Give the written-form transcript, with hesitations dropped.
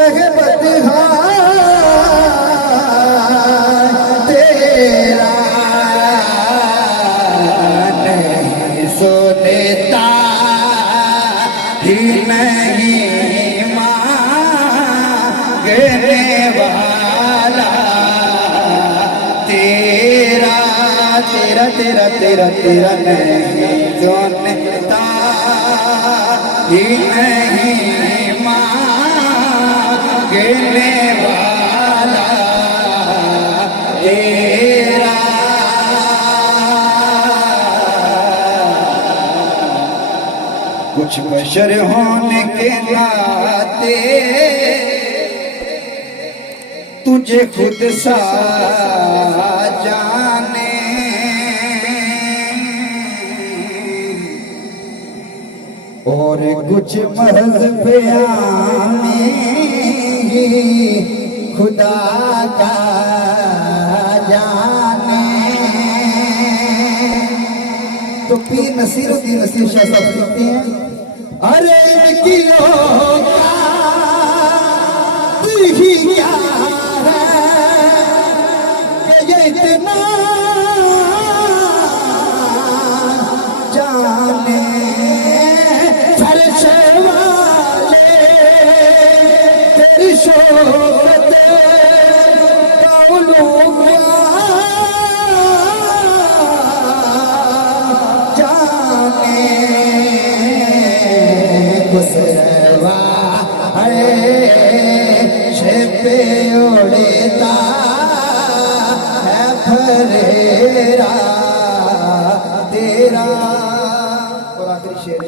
रहमत तेरा नहीं सुनता ही नहीं मांगने वाला तेरा तेरा तेरा तेरा तेरा नहीं सुनता ही नहीं मांगने वाला तेरा कुछ बशर होने के नाते तुझे खुद सा जाने और कुछ महज बयाने खुदा का जाने। तो पीर नसीरुद्दीन नसीर शाह साहब लिखते हैं, अरे इनकी औकात ही क्या है कि ये इतना जाने फर्श वाले तेरी शोहरत का उलूम जाने खुसरवा है पे उड़ता है फरेरा तेरा। और आखिरी शेर